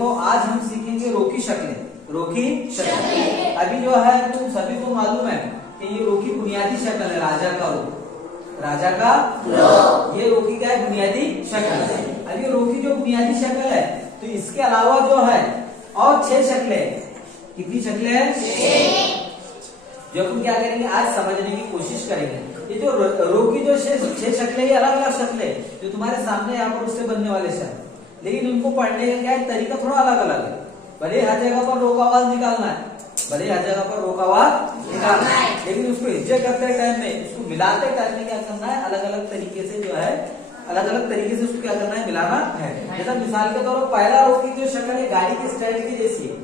देखो आज हम सीखेंगे रोकी शक्लें। रोकी शक्लें अभी जो है तुम सभी को मालूम है कि ये रोकी बुनियादी शक्ल है, राजा का रो, राजा का रो, ये रोकी का बुनियादी शक्ल है। अब ये रोकी जो बुनियादी शक्ल है तो इसके अलावा जो है और 6 शक्लें, कितनी शक्लें हैं? जो हम क्या करेंगे आज समझने की कोशिश करेंगे। ये जो रो की जो 6 शक्लें, ये अलग अलग शक्लें जो तुम्हारे सामने यहाँ पर उससे बनने वाले शब्द, लेकिन उनको पढ़ने का क्या है तरीका थोड़ा अलग अलग है। भले हर जगह पर रो का आवाज निकालना है, भले हर जगह पर रो का आवाज निकालना है, लेकिन उसको हिज्जे करते टाइम में, उसको मिलाते टाइम में क्या करना है, अलग अलग तरीके से जो है अलग अलग तरीके से उसको क्या करना है, मिलाना है। जैसा मिसाल के तौर पर पहला रो की जो शक्ल है गाड़ी के स्टैंड की जैसी है,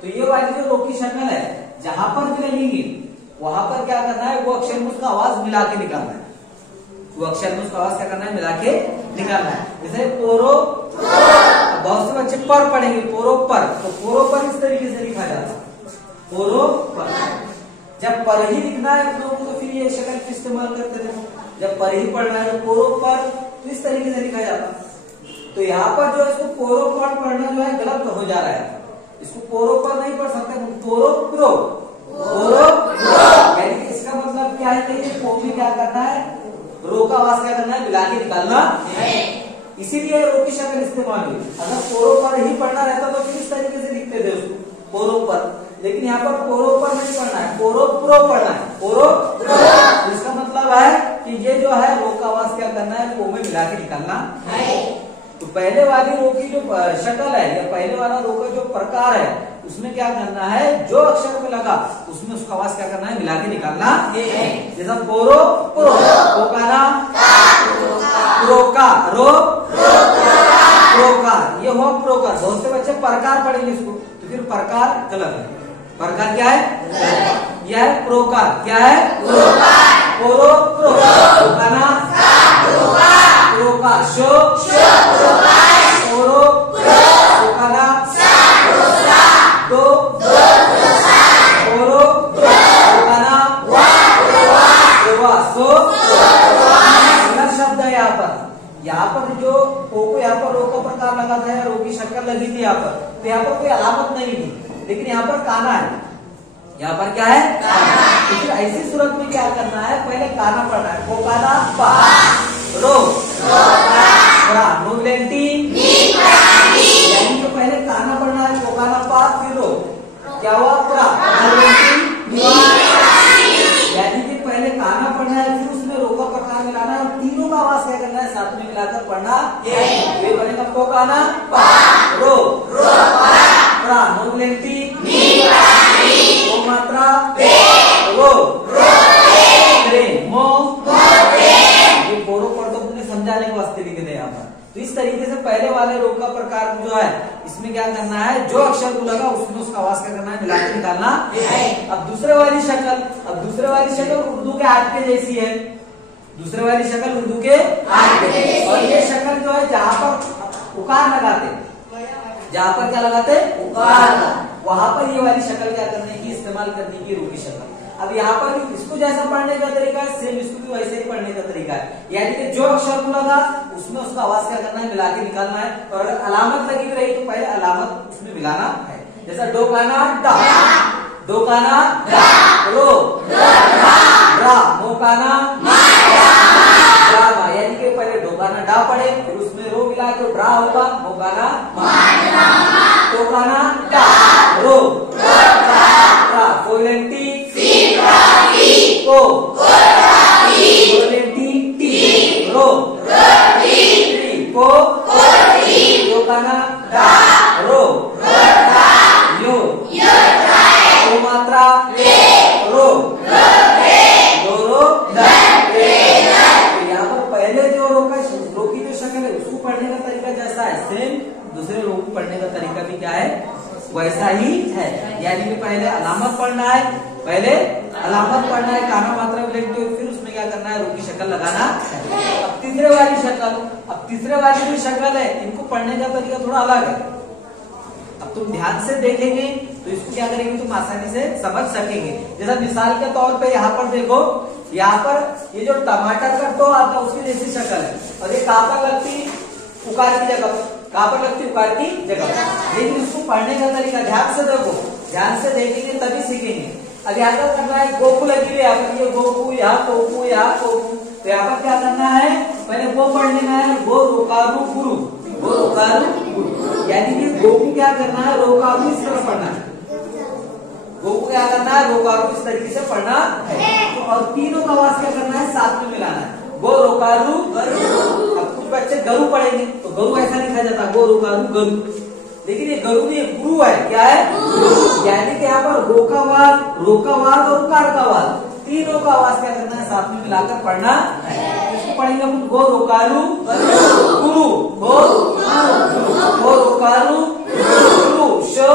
तो ये वाली जो रो की शक्ल है जहां पर भी लगेगी वहां पर क्या करना है, वो अक्षर में उसका आवाज मिला के निकालना है, वो अक्षर में उसका आवाज क्या करना है, मिला के निकालना है। जैसे पोरो, बहुत से बच्चे पर पढ़ेंगे पोरो पर, तो पोरो पर इस तरीके से लिखा जाता है, पोरो पर। जब पर ही लिखना है हम लोगों को तो फिर ये शक्ल का इस्तेमाल करते थे। जब पर ही पढ़ना है तो पोरो पर, तो इस तरीके से लिखा जाता। तो यहाँ पर जो इसको पोरो पर पढ़ना जो है गलत हो जा रहा है, इसको पोरो पर नहीं पढ़ सकते, पोरो प्रो, पोरो प्रो, यानी इसका मतलब क्या है कि पो में क्या करना है, रो का आवाज क्या करना है, मिला के निकालना है, इसीलिए रो की शक्ल इस्तेमाल हुई। अगर पोरो पर ही पढ़ना रहता तो फिर इस तरीके से लिखते थे उसको, पोरो पर, लेकिन यहाँ पर पोरो पर नहीं पढ़ना है, पोरो प्रो पढ़ना है, पोरो प्रो। इसका मतलब है कि ये जो है रो का आवाज क्या करना है, पो में मिला के निकालना है। तो पहले वाली रो की जो शक्ल है या पहले वाला रो का जो प्रकार है उसमें क्या करना है, जो अक्षर में लगा उसमें उसका आवाज क्या करना है, मिला के निकालना है। जैसा पोरो प्रो, पोकाना प्रोका, रो प्रोकार, ये हो प्रोकार। बहुत से बच्चे प्रकार पढ़ेंगे इसको, तो फिर प्रकार गलत है। प्रकार क्या है, यह है प्रोकार, क्या है पोरो प्रो, पोकाना प्रोकार, शो पोरो पोकाना दो पोरो पोकाना सो शब्द है। यहाँ पर जो पो को यहाँ पर रो का प्रकार लगा था या रो की शक्ल लगी थी यहाँ पर, तो यहाँ पर कोई अलामत नहीं थी, लेकिन यहाँ पर काना है, यहाँ पर क्या है काना। फिर ऐसी सूरत में क्या करना है, पहले काना पढ़ना है, पोकाना पा रो नोवेलेंटी, यानी तो पहले काना पढ़ना है, पोकाना पा फिर रो, क्या हुआ प्रा, यानी कि पहले काना पढ़ना है फिर उसमें रो का प्रकार मिलाना है, और तीनों का आवाज क्या करना है, साथ में मिलाकर पढ़ना है। ये बनेगा पोकाना पा रो प्रा नोवेलेंटी, मात्रा रो मो, ये पोरो पर तो तुमने समझाने के वास्ते लिखे थे यहाँ पर। तो इस तरीके से पहले वाले रो का प्रकार जो है इसमें क्या करना है, जो अक्षर को लगा उसमें उसका आवाज क्या करना है, मिला के निकालना है। अब दूसरे वाली शक्ल उर्दू के आठ के जैसी है, दूसरे वाली शक्ल उर्दू के आठ के, और ये शक्ल जो है जहाँ पर उकार लगाते, जहाँ पर क्या लगाते उकार, वहां पर ये वाली शक्ल क्या करने की, इस्तेमाल करने की रो की शक्ल। अब यहाँ पर इसको जैसा पढ़ने का तरीका है सेम इसको भी वैसे ही पढ़ने का तरीका है, यानी कि जो अक्षर को लगा उसमें उसका आवाज क्या करना है, मिला के निकालना है। और अगर अलामत लगी हुई रही तो पहले अलामत उसमें मिलाना है। जैसा डोकाना डा, डोकाना डा रो रा, मोकाना ड्रामा, यानी कि पहले डोकाना डा पढ़े फिर उसमें रो मिला तो ड्रा होगा, मोकाना टोकाना डा रो कोलेंटी को कोलेंटी टी रो को टोकाना डा रो यो को मात्रा रो रो दा। यहाँ पर पहले जो रो की जो शक्ल है उसको पढ़ने का तरीका जैसा है सेम दूसरे रो को पढ़ने का तरीका भी क्या है, वैसा ही है। यानी कि पहले अलामत पढ़ना है, काना मात्रा विलेंटिव, फिर उसमें क्या करना है, रो की शक्ल लगाना है। अब तीसरे वाली जो शक्ल है इनको पढ़ने का तरीका थोड़ा अलग है। अब तुम ध्यान से देखेंगे तो इसको क्या करेंगे, तुम आसानी से समझ सकेंगे। जैसा मिसाल के तौर पे यहाँ पर देखो, यहाँ पर ये जो टमाटर का टो आता है उसकी जैसी शक्ल है, और ये कहाँ पर लगती, उकार की जगह पर, कहाँ पर लगती है? उकार की जगह। लेकिन इसको पढ़ने का तरीका ध्यान से देखो, ध्यान से देखेंगे तभी सीखेंगे। अब यहाँ पर करना है गो को लगी हुई, यहाँ पर ये गो को, यहाँ कोकू, यहाँ कोकू। तो यहाँ पर क्या करना है? पहले गो पढ़ लेना है, गो रोकारू गुरु, गो रोकारू गुरु। यानी कि गो को क्या करना है? रोकारू इस तरह पढ़ना है। गो को क्या करना है? रोकारू इस तरीके से पढ़ना है। तो और तीनों का आवाज क्या करना है? साथ में मिलाना है। गो रोकारू गरु। अब कुछ बच्चे गरु पढ़ेंगे तो गरु ऐसा लिखा जाता है, गो रोकारू गरु। लेकिन ये गरु नहीं, गुरु है। क्या है? यानी कि यहाँ पर गो का आवाज, रो का आवाज और उकार का आवाज, तीनों का आवाज क्या करना है? साथ में मिलाकर पढ़ना है। इसको पढ़ेंगे हम, गो रोकारू गुरु, गो रोकारू गुरु, शो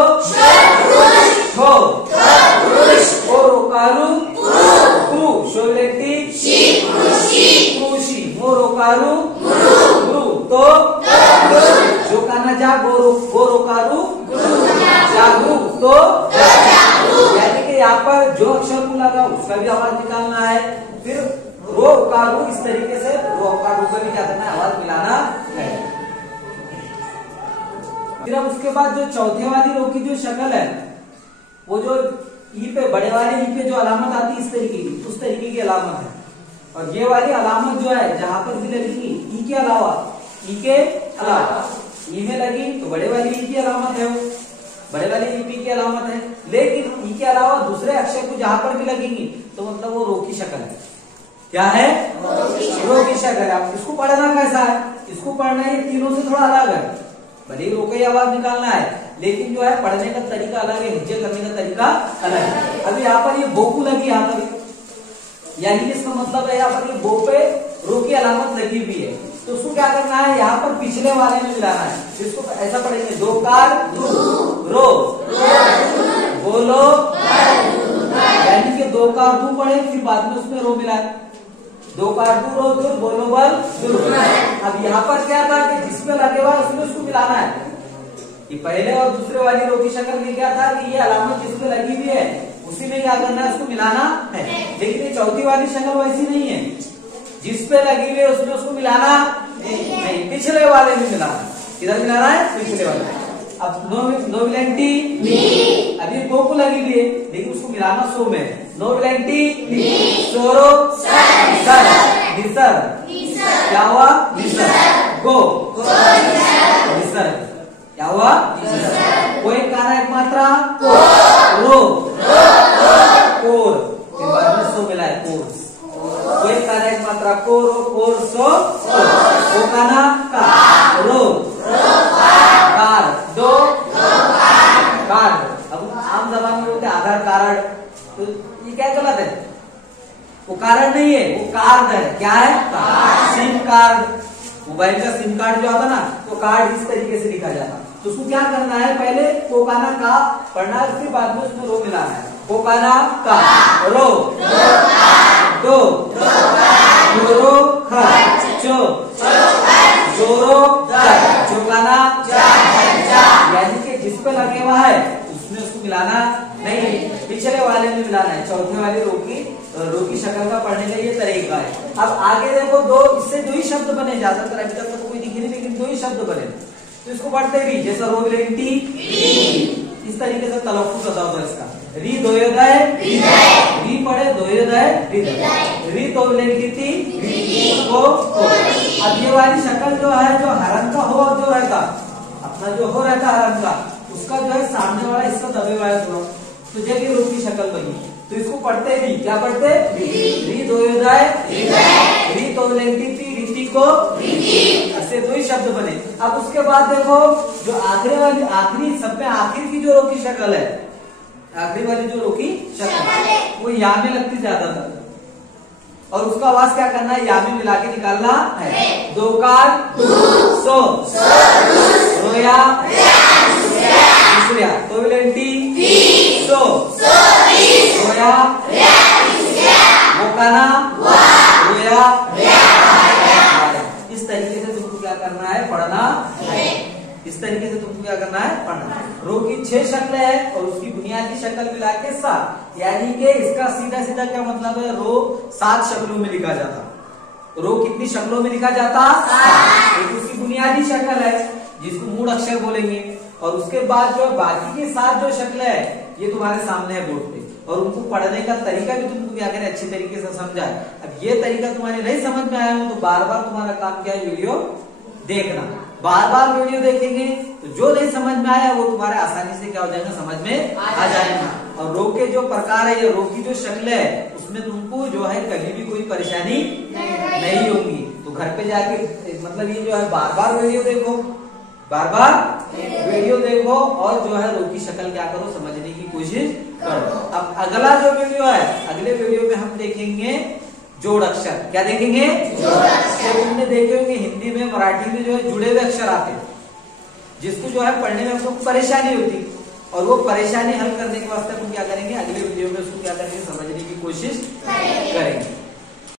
गो रोकारू गुरु, शोलेटी क्रूशी, गो रोकारू गुरु, तो जो कहना जा गो रोकारू जागरू, तो यानी कि यहाँ पर जो अक्षर को लगा उसका भी आवाज निकालना है। फिर रो कारू इस तरीके से रो कारू का भी क्या करना है? आवाज मिलाना है। फिर अब उसके बाद जो चौथे वाली रो की जो शक्ल है, वो जो ई पे, बड़े वाले ई पे जो अलामत आती है इस तरीके की, उस तरीके की अलामत है। और ये वाली अलामत जो है जहां पर भी लगेगी ई के अलावा, ई के अलावा ई में लगी तो बड़े वाली ई की अलामत है, वो बड़े वाली ई की अलामत है। लेकिन ई के अलावा दूसरे अक्षर को जहां पर भी लगेंगी तो मतलब वो रो की शक्ल है। क्या है? रो की शक्ल है। अब इसको पढ़ना कैसा है? इसको पढ़ना ये तीनों से थोड़ा अलग है। भले ही रो की आवाज निकालना है, लेकिन जो है पढ़ने का तरीका अलग है, हिज्जे करने का तरीका अलग है। अभी यहाँ पर ये बोकू लगी, यहाँ पर यानी कि इसका मतलब है यहाँ पर ये बो पे रो की अलामत लगी हुई है, तो उसको क्या करना है? यहाँ पर पिछले वाले में मिलाना है। जिसको ऐसा पढ़ेंगे, दो कार रो बोलो, यानी कि दो कार दू पढ़े, फिर बाद में उसमें रो मिला, दो कार दू रो दूर बोलो बल दूर। अब यहाँ पर क्या था कि जिसमें लगे हुआ उसमें उसको मिलाना है। कि पहले और दूसरे वाली रो की शक्ल में क्या था कि ये अलामत जिसमें लगी हुई है उसी में क्या करना है? उसको मिलाना है। लेकिन ये चौथी वाली शक्ल वैसी नहीं है, जिस पे लगी हुई है उसमें उसको मिलाना नहीं, पिछले वाले में मिलाना। किधर मिलाना है? पिछले वाले। अब नोबिलिटी अभी गो को लगी हुई है, लेकिन उसको मिलाना सो में। नोबिलिटी सोरो सर निसर, क्या हुआ? निसर। गो निसर, क्या हुआ? कोई काना एक मात्रा रो कोर, फिर बाद में सो मिला है कोर्स। कोई काना एक मात्रा को रो कोर सो, को काना का रो कार दो कार्ड। अब आम जबान में बोलते आधार कार्ड, तो ये क्या गलत है? वो कार्ड नहीं है, वो कार्ड है। क्या है? SIM card. मोबाइल का सिम कार्ड जो आता ना, तो कार्ड इस तरीके से लिखा जाता। तो उसको क्या करना है? पहले कोकाना का पढ़ना है, फिर बाद में उसमें रो मिलाना है। कोकाना का रो दो रो चो जोरो चौकाना, यानी कि जिस पे लगे हुआ है उसमें उसको मिलाना नहीं, पिछले वाले में मिलाना है। चौथे वाले रो की शक्ल का पढ़ने का ये तरीका है। अब आगे देखो, दो इससे दो ही शब्द बने, ज्यादातर अभी तक तो कोई दिखे नहीं, लेकिन दो ही शब्द बने। तो इसको पढ़ते भी जैसा रोबिलिटी, इस तरीके से तलफ्फुज़ अदा होगा इसका। री दोयोदय री पढ़े, दोयोदय री तोबिलिटी को। अब ये वाली शक्ल जो है, जो हरन का हो जो रहता, अपना जो हो रहता हरन का, उसका जो है सामने वाला हिस्सा दबे हुआ है थोड़ा, तो जब ये रो की शक्ल बनी, तो इसको पढ़ते भी क्या पढ़ते? री दोयोदय री तोबिलिटी रीति को, ऐसे दो ही शब्द बने। अब उसके बाद देखो, जो आखिरी वाली, आखिरी सब में आखिर की जो रो की शक्ल है, आखिरी वाली जो रो की शक्ल वो या में लगती ज्यादातर, और उसका आवाज क्या करना है? या में मिला के निकालना है। दो कार सो रोया तोबिलिटी सो रोया मोकाना रोया। इस तरीके से तुमको क्या करना है? पढ़ना है। इस तरीके से तुमको क्या करना है? पढ़ना। रो की 6 शक्लें है और उसकी बुनियादी शक्ल मिला के 7, यानी कि इसका सीधा सीधा क्या मतलब है? रो 7 शक्लों में लिखा जाता। रो कितनी शक्लों में लिखा जाता? एक उसकी बुनियादी शक्ल है जिसको मूल अक्षर बोलेंगे। और उसके बाद जो बाकी के 7 जो शक्लें है ये तुम्हारे सामने है बोर्ड पे, और उनको पढ़ने का तरीका भी तुमको क्या करें अच्छी तरीके से समझा है। अब ये तरीका तुम्हारे नहीं समझ में आया हो तो बार बार तुम्हारा काम क्या है, वीडियो देखना। बार बार वीडियो देखेंगे तो जो नहीं समझ में आया वो तुम्हारे आसानी से क्या हो जाएगा, समझ में आ जाएगा। और रो के जो प्रकार है, ये रो की जो शक्ल है उसमें तुमको जो है कहीं भी कोई परेशानी नहीं होगी। तो घर पे जाके मतलब ये जो है बार बार वीडियो देखो, बार बार वीडियो देखो, और जो है रो की शक्ल क्या करो, समझने की कोशिश करो। अब अगला जो वीडियो है, अगले वीडियो में हम देखेंगे जोड़ अक्षर। क्या देखेंगे? जोड़ अक्षर। तुमने देखे होंगे हिंदी में, मराठी में जो है जुड़े हुए अक्षर आते हैं, जिसको जो है पढ़ने में हमको परेशानी होती, और वो परेशानी हल करने के वास्ते हम क्या करेंगे, अगले वीडियो में उसको क्या करेंगे, समझने की कोशिश करेंगे।